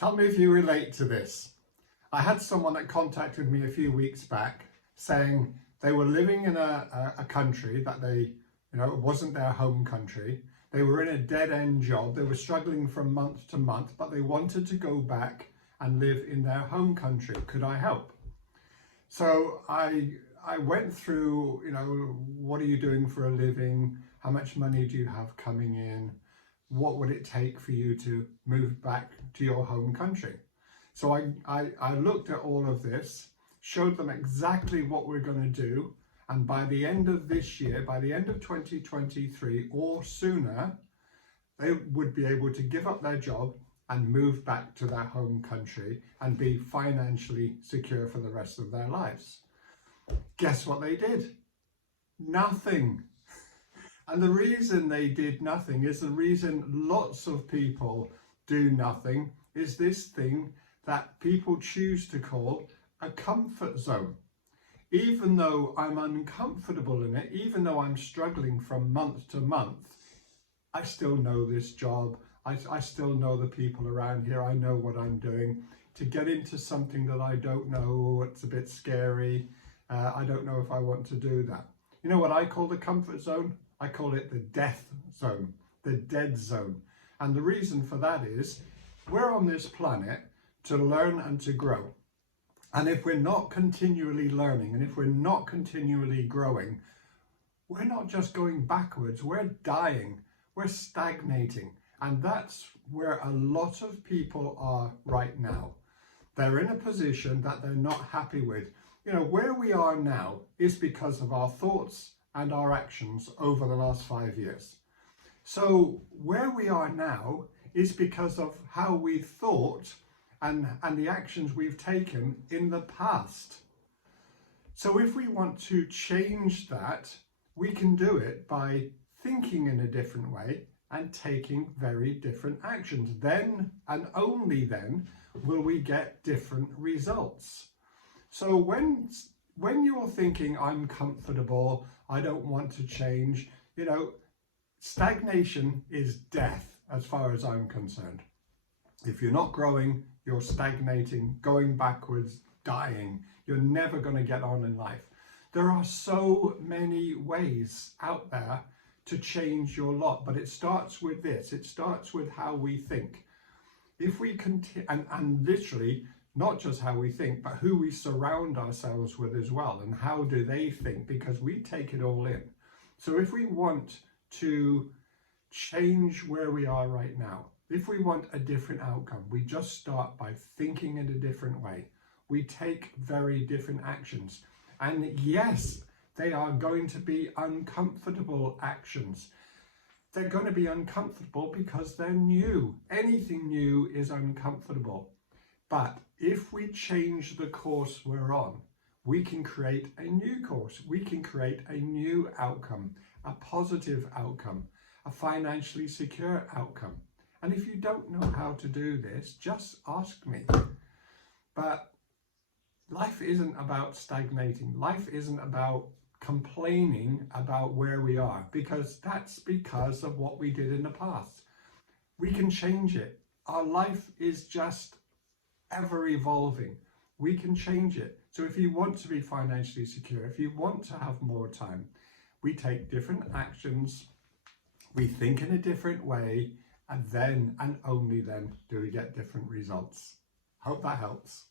Tell me if you relate to this. I had someone that contacted me a few weeks back saying they were living in a country that it wasn't their home country. They were in a dead-end job. They were struggling from month to month, but they wanted to go back and live in their home country. Could I help? So I went through, what are you doing for a living? How much money do you have coming in? What would it take for you to move back to your home country? So I looked at all of this, showed them exactly what we're going to do. And by the end of this year, by the end of 2023 or sooner, they would be able to give up their job and move back to their home country and be financially secure for the rest of their lives. Guess what they did? Nothing. And the reason they did nothing is the reason lots of people do nothing is this thing that people choose to call a comfort zone. Even though I'm uncomfortable in it, even though I'm struggling from month to month, I still know this job. I still know the people around here. I know what I'm doing. To get into something that I don't know, it's a bit scary. I don't know if I want to do that. You know what I call the comfort zone? I call it the death zone, the dead zone. And the reason for that is we're on this planet to learn and to grow. And if we're not continually learning and if we're not continually growing, we're not just going backwards, we're dying, we're stagnating. And that's where a lot of people are right now. They're in a position that they're not happy with. Where we are now is because of our thoughts and our actions over the last 5 years. So where we are now is because of how we thought and the actions we've taken in the past. So if we want to change that, we can do it by thinking in a different way and taking very different actions. Then and only then will we get different results. So when you're thinking, I'm comfortable, I don't want to change, stagnation is death as far as I'm concerned. If you're not growing, you're stagnating, going backwards, dying. You're never going to get on in life. There are so many ways out there to change your lot, but it starts with this. It starts with how we think. If we continue, and literally, not just how we think, but who we surround ourselves with as well, and how do they think, because we take it all in. So if we want to change where we are right now, if we want a different outcome, we just start by thinking in a different way. We take very different actions. And yes, they are going to be uncomfortable actions. They're going to be uncomfortable because they're new. Anything new is uncomfortable. But if we change the course we're on, we can create a new course. We can create a new outcome, a positive outcome, a financially secure outcome. And if you don't know how to do this, just ask me. But life isn't about stagnating. Life isn't about complaining about where we are, because that's because of what we did in the past. We can change it. Our life is just ever evolving. We can change it. So if you want to be financially secure, if you want to have more time, we take different actions, we think in a different way, and then and only then do we get different results. Hope that helps.